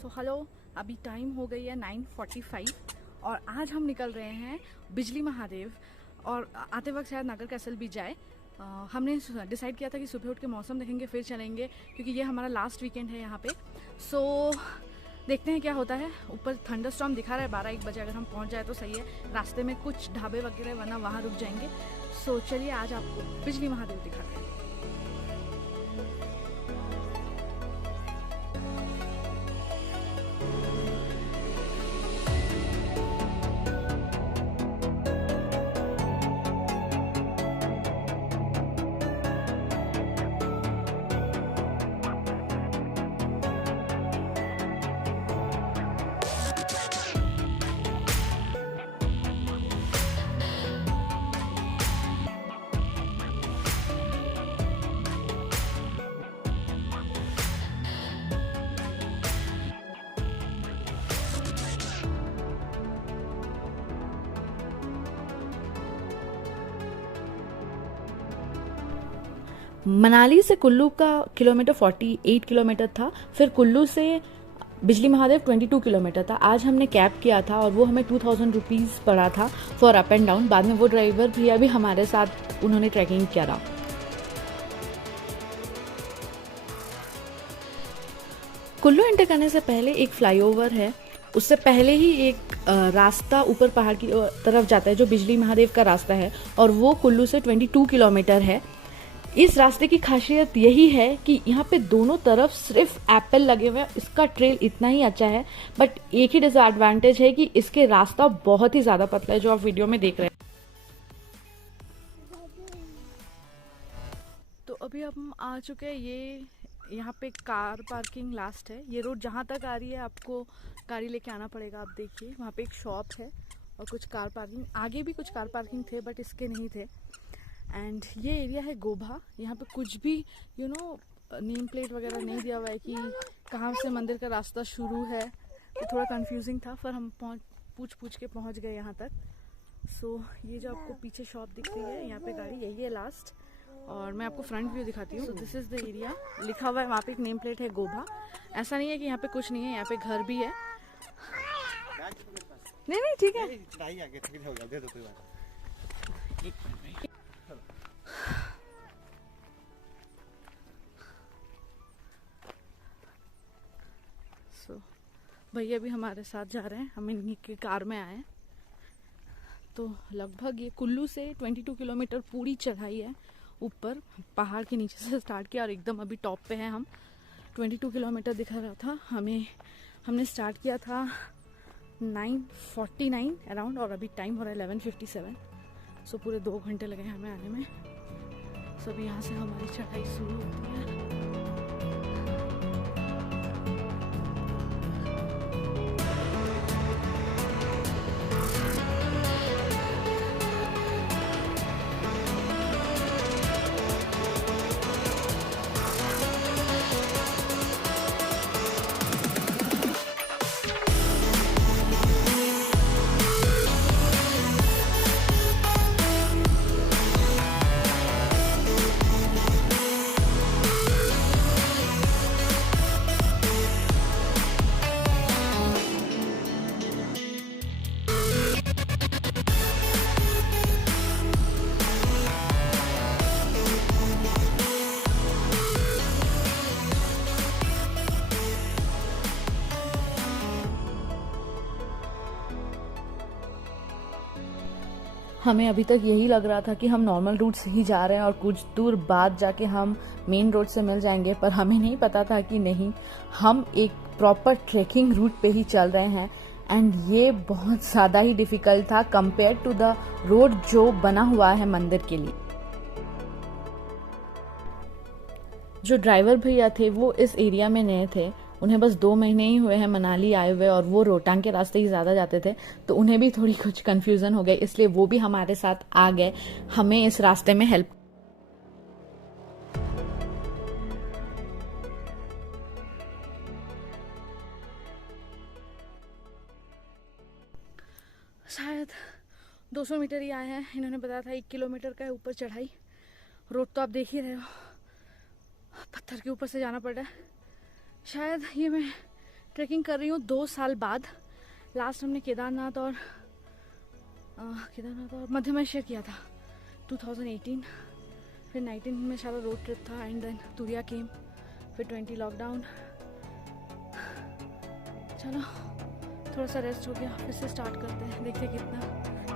So hello, अभी time हो गई है 9:45 और आज हम निकल रहे हैं बिजली महादेव और आते वक्त शायद नागर कैसल भी जाए। हमने डिसाइड किया था कि सुबह उठ के मौसम देखेंगे फिर चलेंगे, क्योंकि ये हमारा लास्ट वीकेंड है यहाँ पे। सो देखते हैं क्या होता है। ऊपर थंडरस्टॉर्म दिखा रहा है 12-1 बजे, अगर हम पहुँच जाए तो सही है। रास्ते में कुछ ढाबे वगैरह वरना वहाँ रुक जाएंगे। सो चलिए आज आपको बिजली महादेव दिखाते हैं। मनाली से कुल्लू का किलोमीटर 48 किलोमीटर था। फिर कुल्लू से बिजली महादेव 22 किलोमीटर था। आज हमने कैब किया था और वो हमें 2000 रुपीज़ पड़ा था फॉर अप एंड डाउन। बाद में वो ड्राइवर भैया भी हमारे साथ उन्होंने ट्रैकिंग किया था। कुल्लू एंटर करने से पहले एक फ्लाईओवर है, उससे पहले ही एक रास्ता ऊपर पहाड़ की तरफ जाता है जो बिजली महादेव का रास्ता है, और वो कुल्लू से 22 किलोमीटर है। इस रास्ते की खासियत यही है कि यहाँ पे दोनों तरफ सिर्फ एप्पल लगे हुए हैं। इसका ट्रेल इतना ही अच्छा है, बट एक ही डिसएडवांटेज है कि इसके रास्ता बहुत ही ज़्यादा पतला है, जो आप वीडियो में देख रहे हैं। तो अभी हम आ चुके हैं, ये यहाँ पे कार पार्किंग लास्ट है। ये रोड जहाँ तक आ रही है आपको गाड़ी लेके आना पड़ेगा। आप देखिए वहाँ पे एक शॉप है और कुछ कार पार्किंग, आगे भी कुछ कार पार्किंग थे बट इसके नहीं थे। एंड ये एरिया है गोभा। यहाँ पे कुछ भी नेम प्लेट वगैरह नहीं दिया हुआ है कि कहाँ से मंदिर का रास्ता शुरू है। तो थोड़ा कंफ्यूजिंग था, पर हम पूछ के पहुँच गए यहाँ तक। सो ये जो आपको पीछे शॉप दिख रही है, यहाँ पे गाड़ी यही है लास्ट। और मैं आपको फ्रंट व्यू दिखाती हूँ। दिस इज़ द एरिया, लिखा हुआ है वहाँ पे एक नेम प्लेट है गोभा। ऐसा नहीं है कि यहाँ पे कुछ नहीं है, यहाँ पे घर भी है। नहीं ठीक है। भैया भी हमारे साथ जा रहे हैं, हम इन्हीं की कार में आए हैं। तो लगभग ये कुल्लू से 22 किलोमीटर पूरी चढ़ाई है ऊपर, पहाड़ के नीचे से स्टार्ट किया और एकदम अभी टॉप पे हैं हम। 22 किलोमीटर दिखा रहा था हमें। हमने स्टार्ट किया था 9:49 अराउंड और अभी टाइम हो रहा है 11:57। सो पूरे 2 घंटे लगे हमें आने में। सो अभी यहाँ से हमारी चढ़ाई शुरू होती है। हमें अभी तक यही लग रहा था कि हम नॉर्मल रूट से ही जा रहे हैं और कुछ दूर बाद जाके हम मेन रोड से मिल जाएंगे, पर हमें नहीं पता था कि नहीं, हम एक प्रॉपर ट्रेकिंग रूट पे ही चल रहे हैं। एंड ये बहुत ज़्यादा ही डिफिकल्ट था कंपेयर टू द रोड जो बना हुआ है मंदिर के लिए। जो ड्राइवर भैया थे वो इस एरिया में नए थे, उन्हें बस 2 महीने ही हुए हैं मनाली आए हुए, और वो रोहतांग के रास्ते ही ज़्यादा जाते थे, तो उन्हें भी थोड़ी कुछ कन्फ्यूज़न हो गई, इसलिए वो भी हमारे साथ आ गए हमें इस रास्ते में हेल्प। शायद 200 मीटर ही आए हैं। इन्होंने बताया था 1 किलोमीटर का है ऊपर चढ़ाई। रोड तो आप देख ही रहे हो, पत्थर के ऊपर से जाना पड़ रहा है। शायद ये मैं ट्रैकिंग कर रही हूँ 2 साल बाद। लास्ट हमने केदारनाथ और मध्यमैश्वर किया था 2018, फिर 19 में सारा रोड ट्रिप था एंड देन तुरिया केम, फिर 20 लॉकडाउन। चलो थोड़ा सा रेस्ट हो गया, फिर से स्टार्ट करते हैं, देखते हैं कितना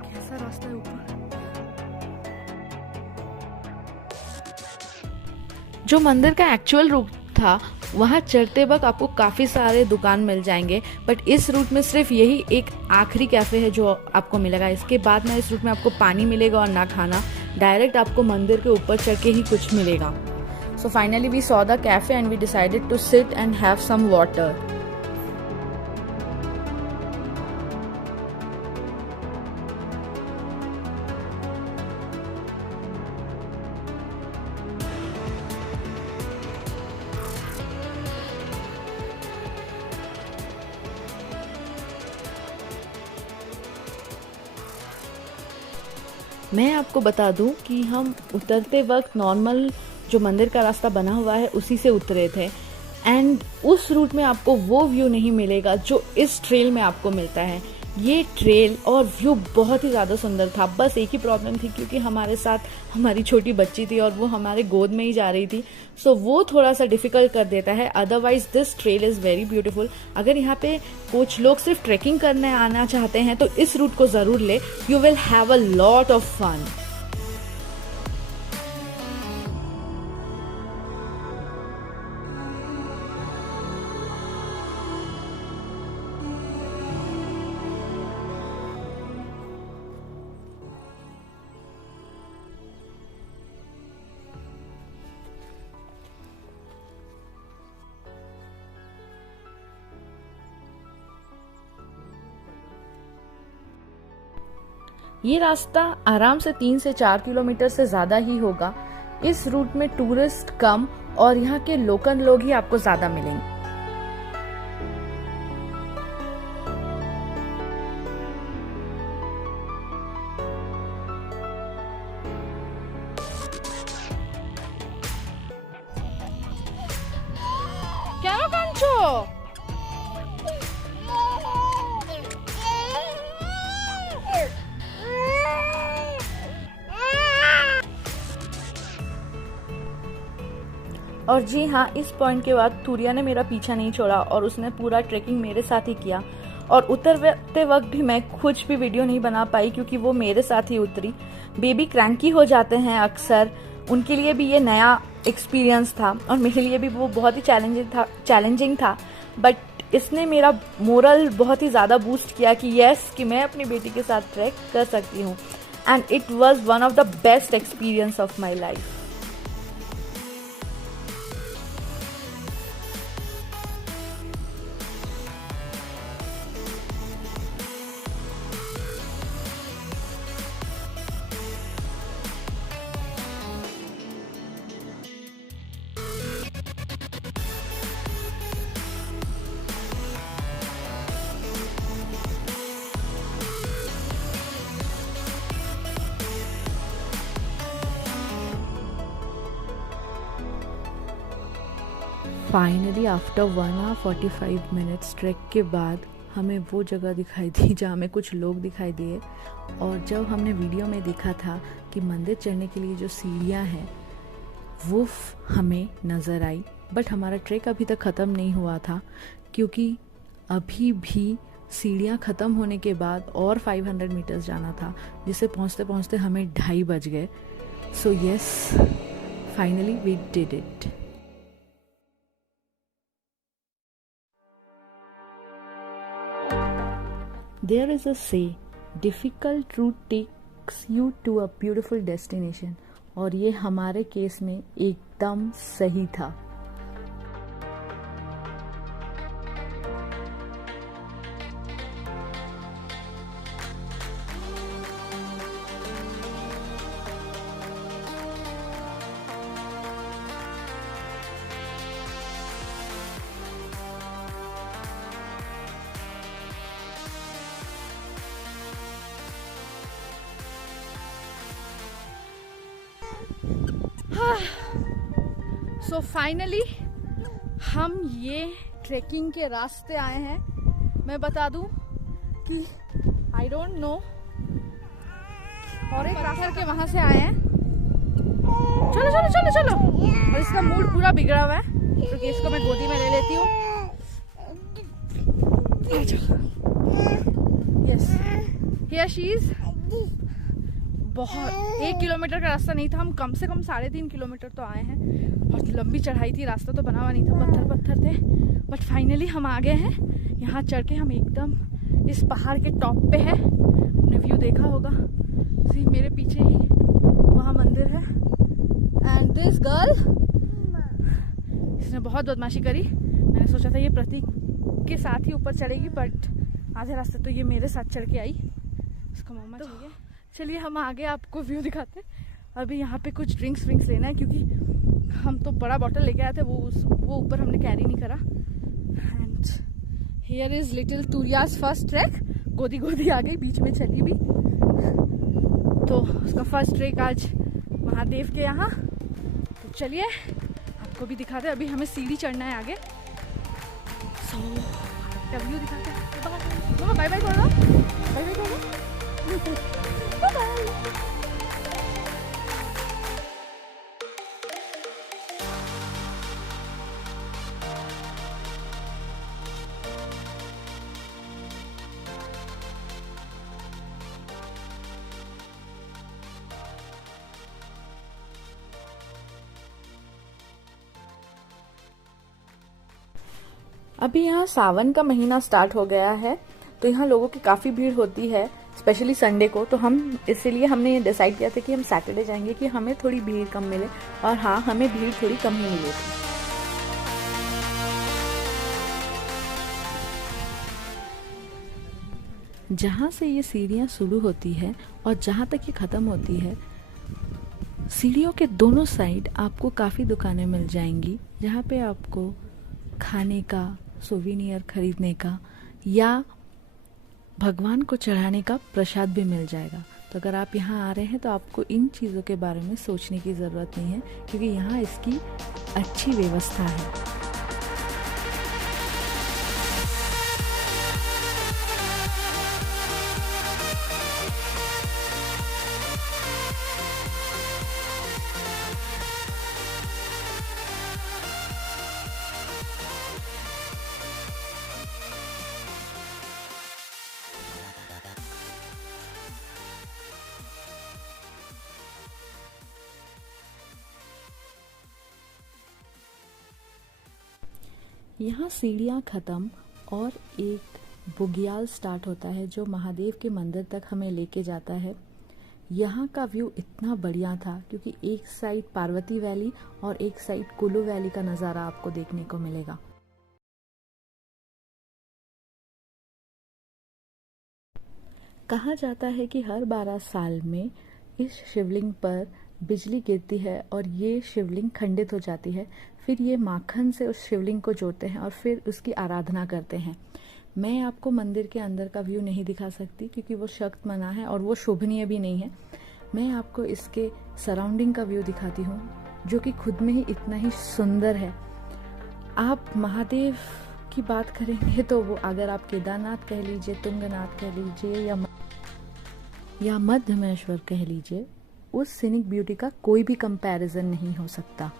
कैसा रास्ता है ऊपर। जो मंदिर का एक्चुअल रूट था वहाँ चढ़ते वक्त आपको काफ़ी सारे दुकान मिल जाएंगे, बट इस रूट में सिर्फ यही एक आखिरी कैफ़े है जो आपको मिलेगा। इसके बाद में इस रूट में आपको पानी मिलेगा और ना खाना, डायरेक्ट आपको मंदिर के ऊपर चढ़ के ही कुछ मिलेगा। So finally we saw the cafe and we decided to sit and have some water. मैं आपको बता दूं कि हम उतरते वक्त नॉर्मल जो मंदिर का रास्ता बना हुआ है उसी से उतरे थे एंड उस रूट में आपको वो व्यू नहीं मिलेगा जो इस ट्रेल में आपको मिलता है। ये ट्रेल और व्यू बहुत ही ज़्यादा सुंदर था, बस एक ही प्रॉब्लम थी क्योंकि हमारे साथ हमारी छोटी बच्ची थी और वो हमारे गोद में ही जा रही थी, सो वो थोड़ा सा डिफ़िकल्ट कर देता है। Otherwise this trail is very beautiful. अगर यहाँ पे कुछ लोग सिर्फ ट्रैकिंग करने आना चाहते हैं तो इस रूट को ज़रूर ले, you will have a lot of fun. ये रास्ता आराम से 3 से 4 किलोमीटर से ज़्यादा ही होगा। इस रूट में टूरिस्ट कम और यहाँ के लोकल लोग ही आपको ज़्यादा मिलेंगे। क्या कंचो? और जी हाँ, इस पॉइंट के बाद तुरिया ने मेरा पीछा नहीं छोड़ा और उसने पूरा ट्रैकिंग मेरे साथ ही किया। और उतरते वक्त भी मैं कुछ भी वीडियो नहीं बना पाई क्योंकि वो मेरे साथ ही उतरी। बेबी क्रैंकी हो जाते हैं अक्सर, उनके लिए भी ये नया एक्सपीरियंस था और मेरे लिए भी वो बहुत ही चैलेंजिंग था, बट इसने मेरा मोरल बहुत ही ज़्यादा बूस्ट किया कि यस, कि मैं अपनी बेटी के साथ ट्रैक कर सकती हूँ and it was one of the best experience of my life. Finally after 1 hour 45 minutes track के बाद हमें वो जगह दिखाई दी जहाँ हमें कुछ लोग दिखाई दिए। और जब हमने वीडियो में देखा था कि मंदिर चढ़ने के लिए जो सीढ़ियाँ हैं वो हमें नज़र आई, बट हमारा ट्रैक अभी तक ख़त्म नहीं हुआ था क्योंकि अभी भी सीढ़ियाँ ख़त्म होने के बाद और 500 मीटर्स जाना था, जिसे पहुँचते पहुँचते हमें 2:30 बज गए। So yes, finally we did it. There is a say, difficult route takes you to a beautiful destination, और ये हमारे केस में एकदम सही था। सो फाइनली हम ये ट्रेकिंग के रास्ते आए हैं। मैं बता दूं कि आई डोंट नो, और एक रास्ते के वहां से आए हैं। चलो चलो चलो चलो। और इसका मूड पूरा बिगड़ा हुआ है, क्योंकि इसको मैं गोदी में ले लेती हूँ। Yes, here she is. बहुत 1 किलोमीटर का रास्ता नहीं था, हम कम से कम 3.5 किलोमीटर तो आए हैं। और लंबी चढ़ाई थी, रास्ता तो बना हुआ नहीं था, पत्थर पत्थर थे। बट फाइनली हम आ गए हैं। यहाँ चढ़ के हम एकदम इस पहाड़ के टॉप पे है। आपने व्यू देखा होगा, सी मेरे पीछे ही वहाँ मंदिर है। एंड दिस गर्ल, इसने बहुत बदमाशी करी। मैंने सोचा था ये प्रतीक के साथ ही ऊपर चढ़ेगी, बट आधे रास्ते तो ये मेरे साथ चढ़ के आई। इसको मम्मा चाहिए। चलिए हम आगे आपको व्यू दिखाते हैं। अभी यहाँ पे कुछ ड्रिंक्स लेना है, क्योंकि हम तो बड़ा बॉटल लेके आए थे, वो ऊपर हमने कैरी नहीं करा। And here is little Turiya's first track. गोदी गोदी आ गई, बीच में चली भी। तो उसका फर्स्ट ट्रैक आज महादेव के यहाँ। तो चलिए आपको भी दिखाते हैं। अभी हमें सीढ़ी चढ़ना है आगे। सो व्यू दिखाते हैं। बाय बाय बोलो, बाय बाय बोलो। अभी यहाँ सावन का महीना स्टार्ट हो गया है, तो यहाँ लोगों की काफ़ी भीड़ होती है, स्पेशली संडे को। तो हम इसीलिए हमने डिसाइड किया था कि हम सैटरडे जाएंगे, कि हमें थोड़ी भीड़ कम मिले। और हाँ, हमें भीड़ थोड़ी कम ही मिली थी। जहाँ से ये सीढ़ियाँ शुरू होती है और जहाँ तक ये ख़त्म होती है, सीढ़ियों के दोनों साइड आपको काफ़ी दुकानें मिल जाएंगी, जहाँ पे आपको खाने का, सोविनियर खरीदने का या भगवान को चढ़ाने का प्रसाद भी मिल जाएगा। तो अगर आप यहाँ आ रहे हैं तो आपको इन चीज़ों के बारे में सोचने की ज़रूरत नहीं है, क्योंकि यहाँ इसकी अच्छी व्यवस्था है। यहाँ सीढ़ियाँ ख़त्म और एक बुग्याल स्टार्ट होता है, जो महादेव के मंदिर तक हमें लेके जाता है। यहाँ का व्यू इतना बढ़िया था, क्योंकि एक साइड पार्वती वैली और एक साइड कुल्लू वैली का नज़ारा आपको देखने को मिलेगा। कहा जाता है कि हर 12 साल में इस शिवलिंग पर बिजली गिरती है और ये शिवलिंग खंडित हो जाती है। फिर ये माखन से उस शिवलिंग को जोड़ते हैं और फिर उसकी आराधना करते हैं। मैं आपको मंदिर के अंदर का व्यू नहीं दिखा सकती, क्योंकि वो सख्त मना है और वो शोभनीय भी नहीं है। मैं आपको इसके सराउंडिंग का व्यू दिखाती हूँ, जो कि खुद में ही इतना ही सुंदर है। आप महादेव की बात करेंगे तो वो, अगर आप केदारनाथ कह लीजिए, तुंगनाथ कह लीजिए या मध्यमेश्वर कह लीजिए, उस सीनिक ब्यूटी का कोई भी कंपैरिजन नहीं हो सकता।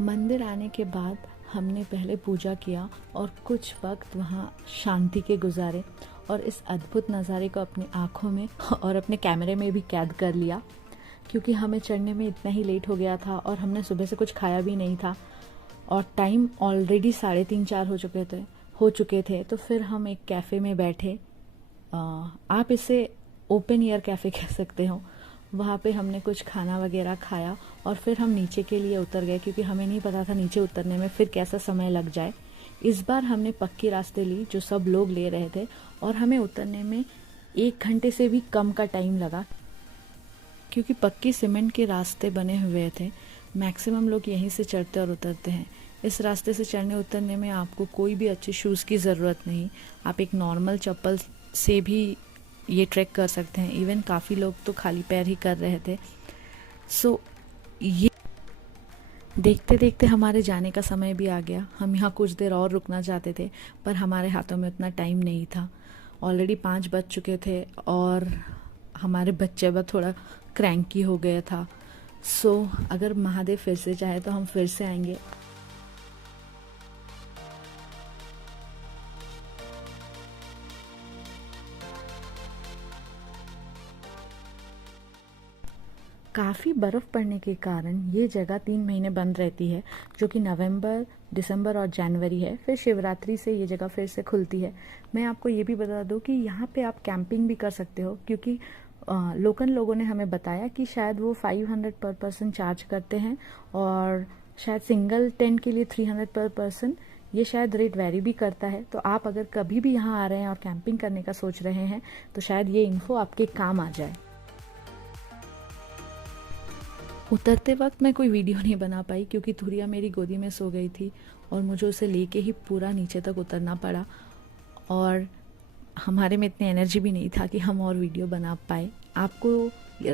मंदिर आने के बाद हमने पहले पूजा किया और कुछ वक्त वहाँ शांति के गुजारे और इस अद्भुत नज़ारे को अपनी आँखों में और अपने कैमरे में भी कैद कर लिया, क्योंकि हमें चढ़ने में इतना ही लेट हो गया था और हमने सुबह से कुछ खाया भी नहीं था और टाइम ऑलरेडी 3:30-4 हो चुके थे। तो फिर हम एक कैफ़े में बैठे, आप इसे ओपन एयर कैफ़े कह सकते हो। वहाँ पे हमने कुछ खाना वगैरह खाया और फिर हम नीचे के लिए उतर गए, क्योंकि हमें नहीं पता था नीचे उतरने में फिर कैसा समय लग जाए, इस बार हमने पक्के रास्ते ली जो सब लोग ले रहे थे, और हमें उतरने में 1 घंटे से भी कम का टाइम लगा, क्योंकि पक्के सीमेंट के रास्ते बने हुए थे। मैक्सिमम लोग यहीं से चढ़ते और उतरते हैं। इस रास्ते से चढ़ने उतरने में आपको कोई भी अच्छे शूज़ की ज़रूरत नहीं, आप एक नॉर्मल चप्पल से भी ये ट्रैक कर सकते हैं। इवन काफ़ी लोग तो खाली पैर ही कर रहे थे। सो ये देखते देखते हमारे जाने का समय भी आ गया। हम यहाँ कुछ देर और रुकना चाहते थे, पर हमारे हाथों में उतना टाइम नहीं था। ऑलरेडी 5 बज चुके थे और हमारे बच्चे बस थोड़ा क्रैंकी हो गया था। सो अगर महादेव फिर से चाहे तो हम फिर से आएंगे। काफ़ी बर्फ़ पड़ने के कारण ये जगह 3 महीने बंद रहती है, जो कि नवंबर, दिसंबर और जनवरी है। फिर शिवरात्रि से ये जगह फिर से खुलती है। मैं आपको ये भी बता दूं कि यहाँ पे आप कैंपिंग भी कर सकते हो, क्योंकि लोकल लोगों ने हमें बताया कि शायद वो 500 पर पर्सन चार्ज करते हैं, और शायद सिंगल टेंट के लिए 300 पर पर्सन। ये शायद रेट वेरी भी करता है। तो आप अगर कभी भी यहाँ आ रहे हैं और कैंपिंग करने का सोच रहे हैं तो शायद ये इन्फो आपके काम आ जाए। उतरते वक्त मैं कोई वीडियो नहीं बना पाई, क्योंकि तुरिया मेरी गोदी में सो गई थी और मुझे उसे लेके ही पूरा नीचे तक उतरना पड़ा, और हमारे में इतनी एनर्जी भी नहीं था कि हम और वीडियो बना पाए। आपको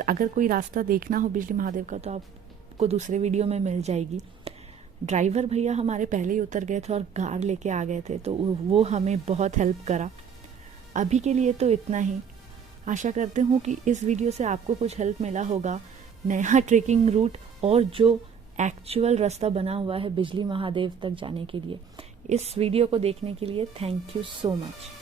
अगर कोई रास्ता देखना हो बिजली महादेव का तो आपको दूसरे वीडियो में मिल जाएगी। ड्राइवर भैया हमारे पहले ही उतर गए थे और कार लेके आ गए थे, तो वो हमें बहुत हेल्प करा। अभी के लिए तो इतना ही। आशा करती हूँ कि इस वीडियो से आपको कुछ हेल्प मिला होगा। नया ट्रेकिंग रूट और जो एक्चुअल रास्ता बना हुआ है बिजली महादेव तक जाने के लिए। इस वीडियो को देखने के लिए थैंक यू सो मच।